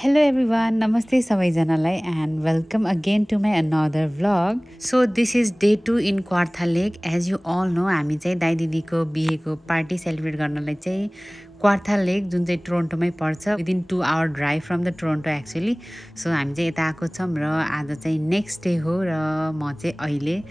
Hello everyone, namaste सबैजनालाई and welcome again to my another vlog. So this is day 2 in Kawartha Lake. As you all know, हामी चाहिँ दाइ दिदीको बिहेको party celebrate गर्नलाई चाहिँ Kawartha Lake जुन चाहिँ टोरन्टोमै पर्छ within 2 hour drive from the Toronto actually. So हामी चाहिँ यता आएको छौं र आज चाहिँ नेक्स्ट डे हो र म चाहिँ अहिले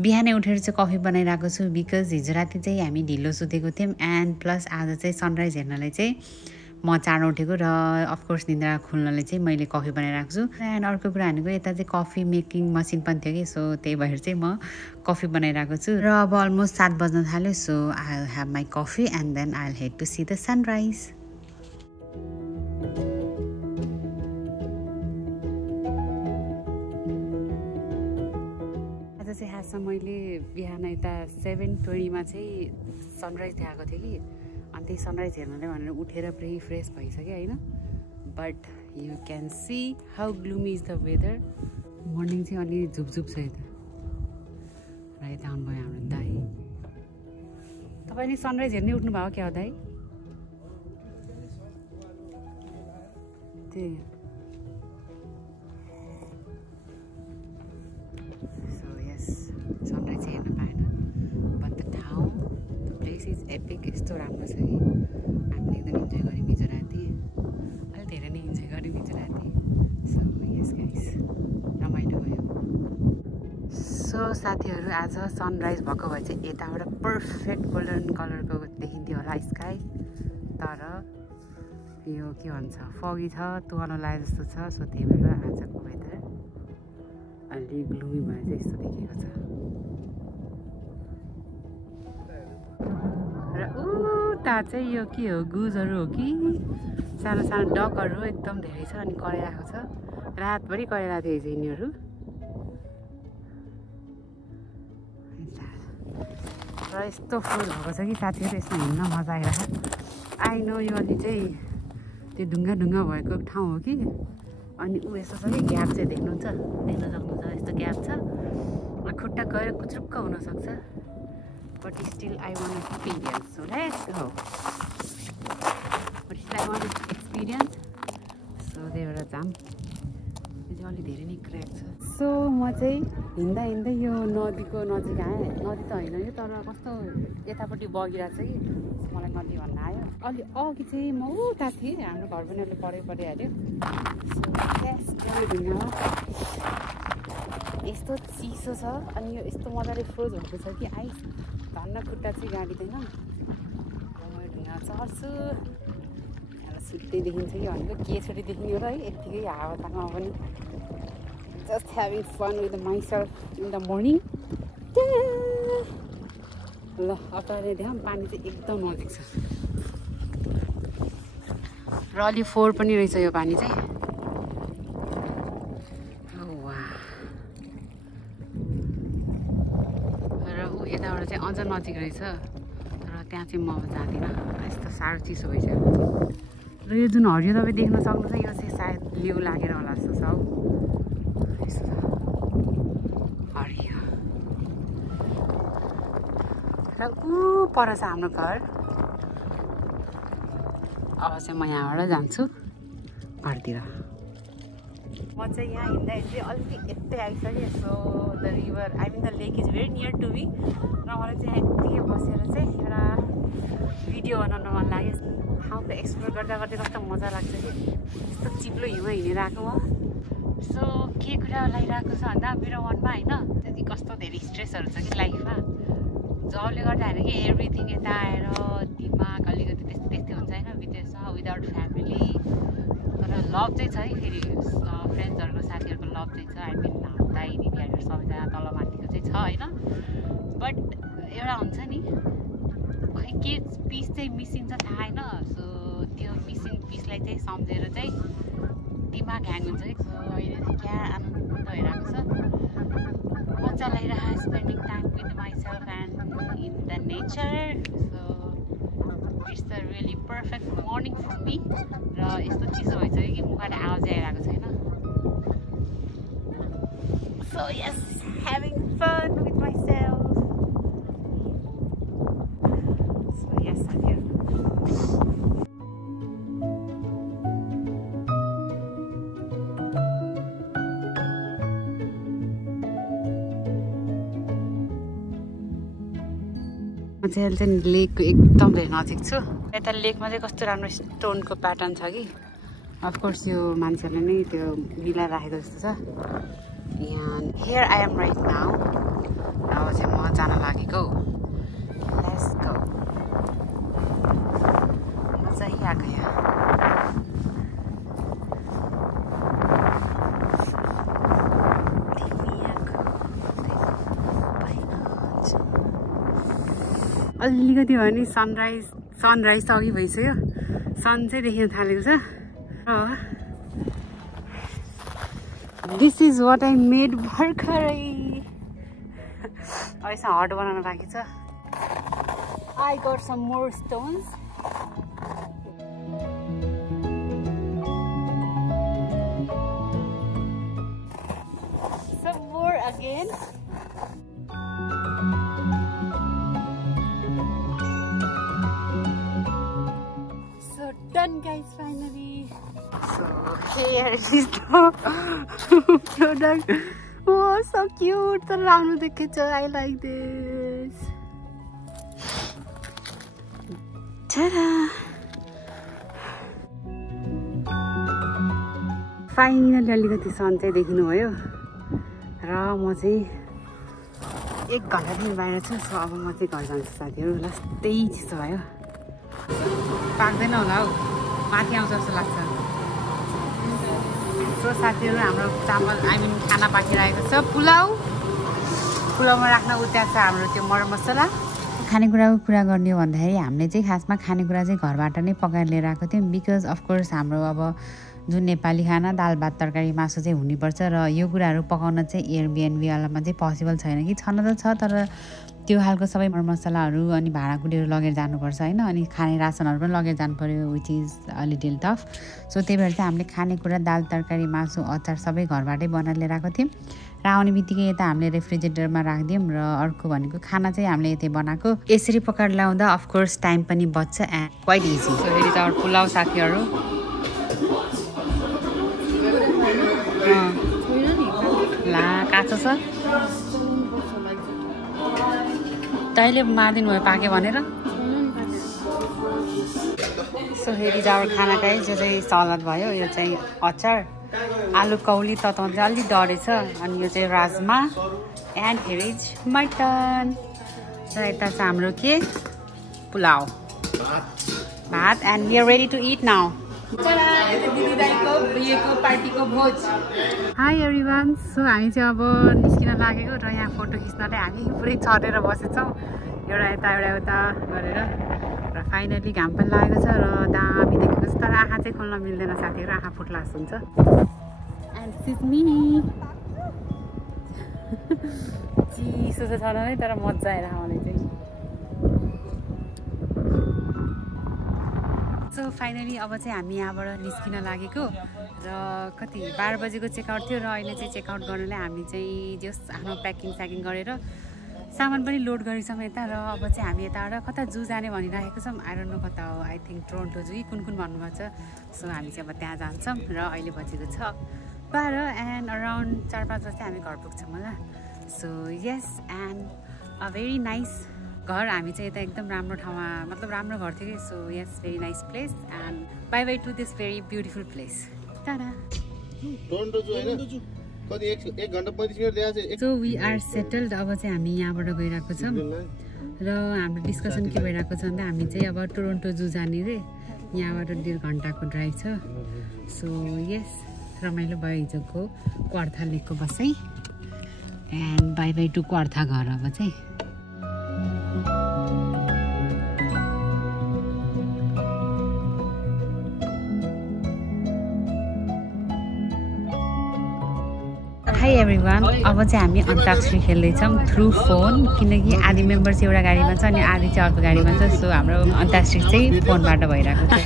बिहानै उठेर चाहिँ कफी बनाइराको छु बिकज हिजो राति चाहिँ हामी ढिलो सुतेको थियौं एन्ड प्लस आज चाहिँ सनराइज हेर्नलाई चाहिँ म चाँडो उठेको र अफ कोर्स निन्द्रा खुल्नले चाहिँ मैले कफी बनाइराख्छु छु एन्ड अर्को कुरा भनेको यता चाहिँ कफी मेकिङ मसिन पनि थियो कि सो त्यही भएर चाहिँ म कफी बनाइराको छु र अब अलमोस्ट 7 बज्न थाल्यो so I will have my coffee and then I will head to see the sunrise आज चाहिँ खासमा मैले बिहान यता 7:20 मा चाहिँ सनराइज देखाएको थिएँ कि अनि त्यही सनराइज हेर्नले भनेर उठेर पुरै फ्रेस भइसक्यो हैन but you can see how gloomy is the weather morning चाहिँ अलि झुपझुप छ यता र यता आउनुभयो हाम्रो दाइ तपाईँले सनराइज हेर्नै उठ्नु भयो क्या हो दाइ त्यही सो यस सनराइज चाहिँ हेर्न पाएन बट द ठाउँ प्लेस इज एपिक यस्तो राम्रो छ कि हामीले एकदम इन्जोय गऱ्यौँ हिजो राति अलिक धेरै नै इन्जोय गऱ्यौँ हिजो राति सो यस गाइस रमाइलो भयो सो साथीहरू आज सनराइज भएको भए चाहिँ यताबाट पर्फेक्ट गोल्डन कलरको देखिन्थ्यो होला स्काई तर यो के भन्छ फगी छ तुहानो लागे जस्तो छ सो त्यही भएर आजको वेदर अलि ग्लुमी भएर चाहिँ यस्तो देखिएको छ र उता चाहिँ यो के हो गुजहरू हो कि सानो सानो डकहरू एकदम धेरै छ अनि कराइरहेको छ रातभरि कराइरहेको थियो हिजो यिनीहरू र यस्तो फुल भएको छ कि साथीहरू यसमा हिँड्न मजा आइरहेको आई नो यो अलि चाहिँ त्यो ढुङ्गा ढुङ्गा भएको ठाउँ हो कि अनि ऊ यस्तो छ कि ग्याप चाहिँ देख्नुहुन्छ देख्न सक्नुहुन्छ यस्तो ग्याप छ खुट्टा गएर कुचुक्क हुनसक्छ but still I want to experience so let's go but still I want to experience so there are jam यो चाहिँ अलि धेरै नै क्र्याक छ सो म चाहिँ हिँड्दा हिँड्दै यो नदीको नजिक आएँ नदी त होइन यो तर कस्तो यतापट्टि बगिरहेको छ कि मलाई नदी भन्न आयो अलि अघि चाहिँ म उता थिएँ हाम्रो घर पनि अलि परिहाल्यो यस्तो चिसो छ अनि यो यस्तो मजाले फ्रोज भएको छ कि आइस धन्न खुट्टा चाहिँ गाडिँदैन म यो ढुङ्गा चढ्छु यहाँ छुट्टै देखिन्छ कि भनेको के छुट्टै देखियो र है यत्तिकै हावातामा पनि just having fun with myself in the morning ल अताले देखा पानी चाहिँ एकदम नजिक छ र अलि फोहोर पनि रहेछ यो पानी चाहिँ यताबाट चाहिँ अझ नजिक रहेछ तर त्यहाँ चाहिँ म अब जाँदिनँ यस्तो साह्रो चिसो भइसकेको छ र यो जुन हरियो तपाईँ देख्न सक्नुहुन्छ यो चाहिँ सायद लेउ लागेर होला जस्तो छ हौ यस्तो छ हरियो र ऊ पर छ हाम्रो घर अब चाहिँ म यहाँबाट जान्छु घरतिर म चाहिँ यहाँ हिँड्दा हिँड्दै अलिकति यतै आइसकेँ so the river I mean the lake is very near to me र मलाई चाहिँ यत्तिकै बसेर चाहिँ एउटा भिडियो बनाउन मन लाग्यो ठाउँको एक्सप्लोर गर्दा गर्दै कस्तो मजा लाग्छ कि यस्तो चिप्लो हिउँमा हिँडेर आएको म सो के कुरा लागिरहेको छ भन्दा मेरो मनमा होइन त्यति कस्तो धेरै स्ट्रेसहरू छ कि लाइफमा जबले गर्दा होइन कि एभ्रिथिङ यता आएर दिमाग अलिकति त्यस्तै त्यस्तै हुन्छ होइन विदेश विदाउट फ्यामिली तर लभ चाहिँ छ है फेरि फ्रेन्ड्सहरूको साथीहरूको लभ चाहिँ छ आई मिन दाइ दिदीहरू सबैजना तल माथिको चाहिँ छ होइन बट एउटा हुन्छ नि खै के पिस चाहिँ मिसिन्छ थाहा होइन सो त्यो मिसिङ पिसलाई चाहिँ सम्झेर चाहिँ दिमाग ह्याङ हुन्छ कि सो अहिले चाहिँ क्या आनन्द भइरहेको छ मजा लागिरहेको spending time with myself and in the nature so it's the really perfect morning for me र यस्तो चिसो भइसक्यो कि मुखबाट आवाजै आइरहेको छैन so yes having fun with myself so yes साथीहरू चाहिँ अहिले चाहिँ लेकको एकदम धेरै नजिक छु यता लेकमा चाहिँ कस्तो राम्रो स्टोनको प्याटर्न छ कि अफकोर्स यो मान्छेहरूले नै त्यो मिलाएर राखेको जस्तो छ and here I am right now अब चाहिँ म जान लागेको लेट्स गो मजा आएको यहाँ अलिकति भयो नि सनराइज त अघि भइसक्यो सन चाहिँ देखिन थालेको छ this is what I made भर्खरै अहिलेसम्म हट बनाउन बाँकी छ I got some more stones some more again done guys finally so here is the product oh so cute the round the kitchen I like this ta-da finally अलिकति सन चाहिँ देखिनु भयो र म चाहिँ 1 घण्टादेखि बाहिर छु सो अब म चाहिँ घर जान्छु साथीहरु लास्टै चिसो भयो पाक्दैन होला हौ माथि आउँछ जस्तो लाग्छ सो साथीहरु हाम्रो चामल खाना पाकिरहेको छ पुलाउमा राख्न उतार छ हाम्रो त्यो मर मसला खानेकुराको कुरा गर्ने हो भन्दाखेरि हामीले चाहिँ खासमा खानेकुरा चाहिँ घरबाट नै पकाएर लिएर आएको थियौँ बिकज अफकोर्स हाम्रो अब जुन नेपाली खाना दाल भात तरकारी मासु चाहिँ हुनुपर्छ र यो कुराहरू पकाउन चाहिँ एयरबिएनबी वालामा चाहिँ पोसिबल छैन कि छन त छ तर त्यो खालको सबै मरमसलाहरू अनि भाँडाकुटीहरू लगेर जानुपर्छ होइन अनि खाने रासनहरू पनि लगेर जानु पर्यो which is a little tough so त्यही भएर चाहिँ हामीले खानेकुरा दाल तरकारी मासु अचार सबै घरबाटै बनाएर लिएर आएको थियौँ र आउने बित्तिकै यता हामीले रेफ्रिजरेटरमा राखिदियौँ र अर्को भनेको खाना चाहिँ हामीले यतै बनाएको यसरी पकाएर ल्याउँदा अफकोर्स टाइम पनि बच्छ एन्ड क्वाइट इजी सो फेरि त पुलाउ साथीहरू ला काँचो छ तैँले मारिदिनु भयो पाक्यो भनेर सो हेरी जावर खाना चाहिँ जो चाहिँ सलाद भयो यो चाहिँ अचार आलु कौली तताउनु चाहिँ अलिक डढेछ अनि यो चाहिँ rajma and here is mutton र यता चाहिँ हाम्रो के पुलाव भात and we are ready to eat now hi everyone so हामी चाहिँ अब निस्किन लागेको र यहाँ फोटो खिच्नलाई हामी पुरै चढेर बसेछौँ एउटा यता उता गरेर र फाइनली घाम पनि लागेको छ र दामी देखेको छ तर आँखा चाहिँ खोल्न मिल्दैन साथीहरू आँखा फुट्लास हुन्छ एन्ड सिस्मी चिसो त छैन है तर मजा आएर मलाई चाहिँ सो फाइनली अब चाहिँ हामी यहाँबाट निस्किन लागेको र कति 12 बजेको चेकआउट थियो र अहिले चाहिँ चेकआउट गर्नलाई हामी चाहिँ जस आफ्नो प्याकिङ गरेर सामान पनि लोड गरिसौँ यता र अब चाहिँ हामी यताबाट कता जू जाने भनिरहेको छौँ आई डोन्ट नो कता हो आई थिङ्क टोरन्टो जू कुन भन्नुभएको छ सो हामी चाहिँ अब त्यहाँ जान्छौँ र अहिले बजेको छ 12 एन्ड अराउन्ड 4-5 बजे हामी घर पुग्छौँ होला so yes and a very nice घर हामी चाहिँ यता एकदम राम्रो ठाउँमा मतलब राम्रो घर थियो कि so yes very nice place and bye to this very beautiful place टाटा सो वी आर सेटल्ड अब चाहिँ हामी यहाँबाट गइरहेको छौँ र हाम्रो डिस्कसन के भइरहेको छ भन्दा हामी चाहिँ अब टोरन्टो जू जाने रे यहाँबाट 1.5 घन्टाको ड्राइभ छ सो यस रमाइलो भयो हिजोको क्वार्था लेकको बसाइ एन्ड बाई टु क्वार्था घर अब चाहिँ हाई एभ्रिवान अब चाहिँ हामी अन्ताक्षरी खेल्दैछौँ थ्रु फोन किनकि आधी मेम्बर चाहिँ एउटा गाडीमा छ अनि आधी चाहिँ अर्को गाडीमा छ सो हाम्रो अन्ताक्षरी चाहिँ फोनबाट भइरहेको छ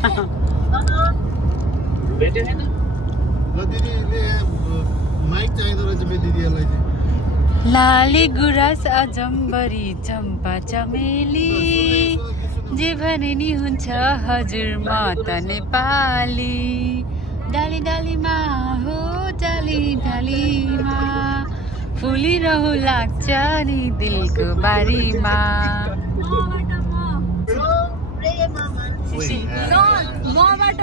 लाली गुराँस अजम्बरी चम्पा चमेली जे भने नि हुन्छ हजुर म त नेपाली डाली डालीमा हो डाली डालीमा फुलिरहु लाग्छ नि दिलको बारीमा मबाट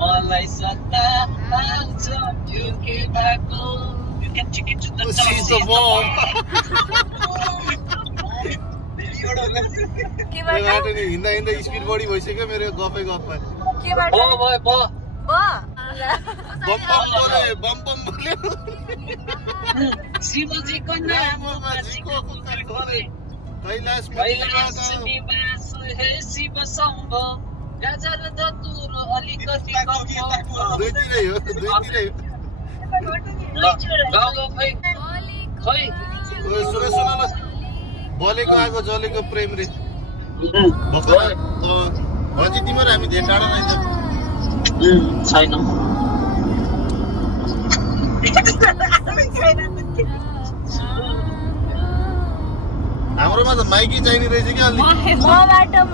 मलाई सत्ता हाल्छ यो के भएको you can check it to the She's the bomb. के बाटो हिँड्दा हिँड्दा स्पिड बढी भइसक्यो मेरो गफै गफमा के बाटो बम बोल्यो शिवजीको नाममा कैलाश निवास हे शिव शम्भो गाजर धतुरो अलिकति दुईतिरै हो सुन ल बलेको आगो जलेको प्रेम रे भजी तिम्रो हामी धेरै टाढा रहेछ छैन हाम्रोमा त माइकी चाहिने रहेछ कि अलि मबाट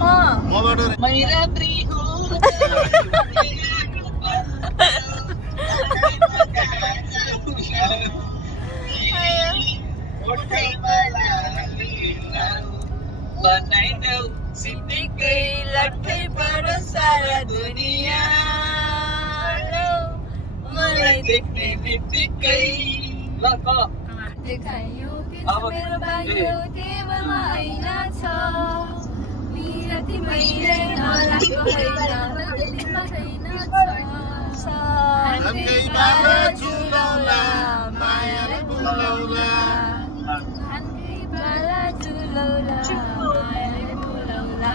बनाइदेऊ सिद्धिकै लट्ठै पर सारा दुनिया मलाई देख्ने बित्तिकै देखायो मेरो बाहिर टेबलमा ऐना छ बिरती मैले नलागेको होइन दिलमा छैन छ हमकै बाबा झुलाउला मायाले बुलाउला हमकै बाला झुलाउला मायाले बुलाउला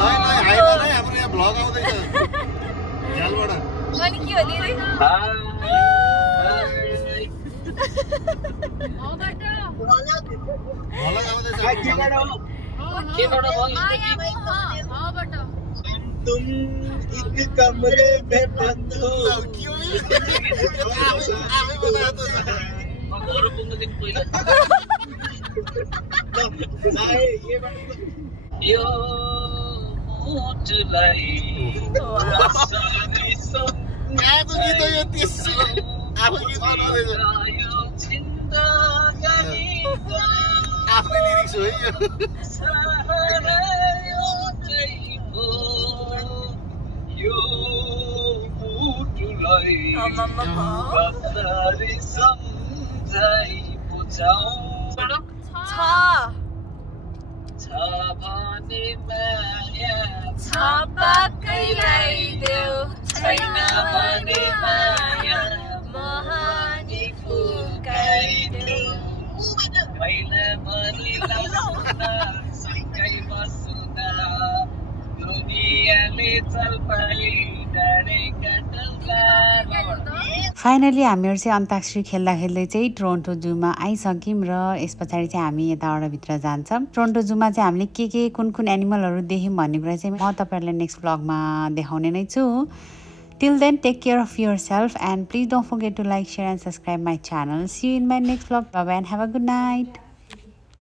हाम्रो यहाँ भ्लग आउँदैछ झ्यालबाट अनि के हो लिरे भ्लग आउँदैछ तुम एक कमरे में बंद हो यो मुटुलाई कहाँको गीत हो यो त्यसो आफै गीत बनाउँदैछ आफ्नै लिरिक्स हो है यो मुटुलाई कसरी सम्झाइ बुझाउ छ भने माया छ पाकै ल्याइदेऊ छैन भने माया महानी फुकाइदेऊ पहिला भनिला सँगै बसुना दुनियाँले चलपाई डढेका टल्ला फाइनली हामीहरू चाहिँ अन्ताक्षरी खेल्दा खेल्दै चाहिँ टोरन्टो जूमा आइसक्यौँ र यस पछाडि चाहिँ हामी यताबाट भित्र जान्छौँ टोरन्टो जूमा चाहिँ हामीले के कुन एनिमलहरू देख्यौँ भन्ने कुरा चाहिँ म तपाईँहरूलाई नेक्स्ट ब्लगमा देखाउने नै छु Till then, take care of yourself and please don't forget to like, share and subscribe my channel. See you in my next vlog. Bye bye and have a good night.